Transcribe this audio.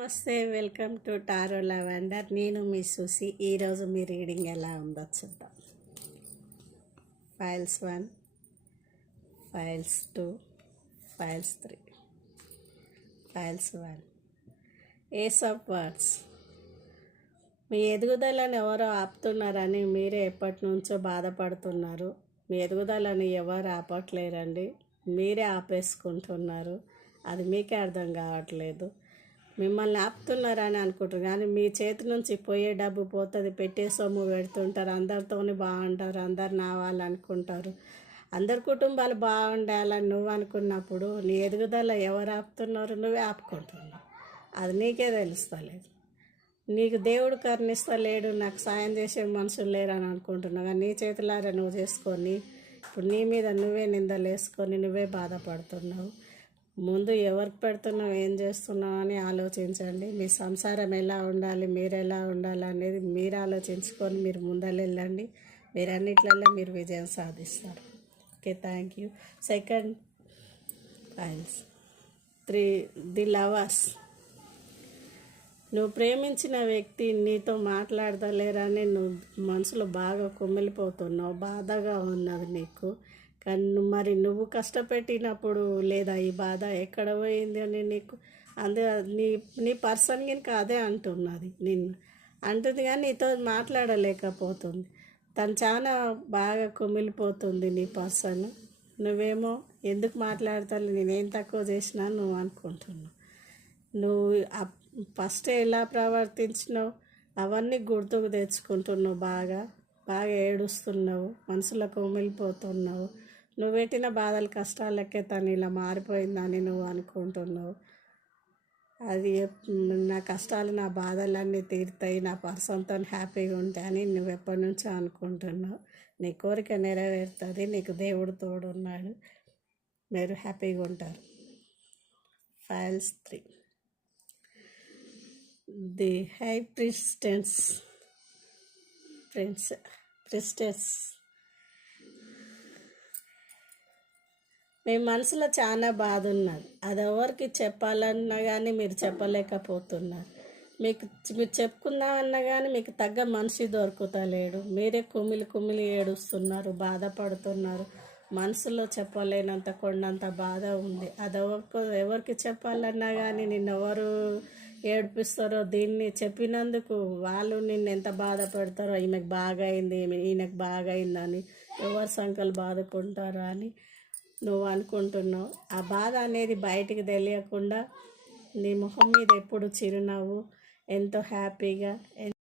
నమస్తే, welcome to tarot lavender. నేను మీ సుసి. ఈరోజు మీ రీడింగ్ ఎలా ఉందో చూద్దాం. Piles 1, piles 2, piles 3. Piles 1, ace of wands. మీ ఎదుగుదలను ఎవరో ఆపుతున్నారని మీరే ఎప్పటి నుంచో బాధపడుతున్నారు. మీ ఎదుగుదలను ఎవరు ఆపట్లేరండి, మీరే ఆపేసుకుంటున్నారు. అది మీకే అర్థం కావట్లేదు. మిమ్మల్ని ఆపుతున్నారని అనుకుంటారు, కానీ మీ చేతి నుంచి పోయే డబ్బు పోతుంది. పెట్టే సొమ్ము పెడుతుంటారు, అందరితోని బాగుంటారు, అందరు నా వాళ్ళు అనుకుంటారు. అందరి కుటుంబాలు బాగుండాలని నువ్వు అనుకున్నప్పుడు నీ ఎదుగుదల ఎవరు ఆపుతున్నారు? నువ్వే ఆపుకుంటున్నావు. అది నీకే తెలుస్తలేదు. నీకు దేవుడు కరుణిస్తలేడు, నాకు సాయం చేసే మనుషులు లేరని అనుకుంటున్నావు, కానీ నీ చేతులారా నువ్వు చేసుకొని ఇప్పుడు నీ మీద నువ్వే నిందలు వేసుకొని నువ్వే బాధపడుతున్నావు. ముందు ఎవరికి పెడుతున్నావు, ఏం చేస్తున్నావు అని ఆలోచించండి. మీ సంసారం ఎలా ఉండాలి, మీరు ఎలా ఉండాలి అనేది మీరు ఆలోచించుకొని మీరు ముందరెళ్ళండి. మీరు అన్నిట్లలో మీరు విజయం సాధిస్తారు. Okay, thank you. Second files 3, the lovers. నువ్వు ప్రేమించిన వ్యక్తి నీతో మాట్లాడతలేరని నువ్వు మనసులో బాగా కుమిలిపోతున్నావు, బాధగా ఉన్నది నీకు. కానీ మరి నువ్వు కష్టపెట్టినప్పుడు లేదా ఈ బాధ ఎక్కడ పోయింది అని నీకు నీ పర్సన్ కనుక అదే అంటున్నది, నిన్ను అంటుంది కానీ నీతో మాట్లాడలేకపోతుంది. తను చాలా బాగా కుమిలిపోతుంది నీ పర్సన్. నువ్వేమో ఎందుకు మాట్లాడతావు, నేనేం తక్కువ చేసినా నువ్వు అనుకుంటున్నావు. నువ్వు ఫస్ట్ ఎలా ప్రవర్తించినావు అవన్నీ గుర్తుకు తెచ్చుకుంటున్నావు. బాగా బాగా ఏడుస్తున్నావు, మనసులో కుమిలిపోతున్నావు. నువ్వు పెట్టిన బాధలు కష్టాలకే తను ఇలా మారిపోయిందని నువ్వు అనుకుంటున్నావు. అది నా కష్టాలు నా బాధలన్నీ తీరుతాయి, నా పర్సన్తో హ్యాపీగా ఉంటాయని నువ్వు ఎప్పటి నుంచో అనుకుంటున్నావు. నీ కోరిక నెరవేరుతుంది, నీకు దేవుడు తోడున్నాడు, మీరు హ్యాపీగా ఉంటారు. Piles 3, the high priestess. మీ మనసులో చాలా బాధ ఉన్నది, అది ఎవరికి చెప్పాలన్నా కానీ మీరు చెప్పలేకపోతున్నారు. మీరు చెప్పుకుందామన్నా కానీ మీకు తగ్గ మనిషి దొరుకుతలేడు. మీరే కుమిలి ఏడుస్తున్నారు, బాధపడుతున్నారు. మనసులో చెప్పలేనంత కొండంత బాధ ఉంది. అది ఎవరికి చెప్పాలన్నా కానీ నిన్నెవరు ఏడిపిస్తారో, దీన్ని చెప్పినందుకు వాళ్ళు నిన్ను ఎంత బాధపడతారో, ఈమెకు బాగా అయింది, ఈయనకు బాగా అయిందని ఎవరి సంఖ్యలు బాదుకుంటారో అని నువ్వు అనుకుంటున్నావు. ఆ బాధ అనేది బయటికి తెలియకుండా నీ మొహం మీద ఎప్పుడు చిరునవ్వు, ఎంతో హ్యాపీగా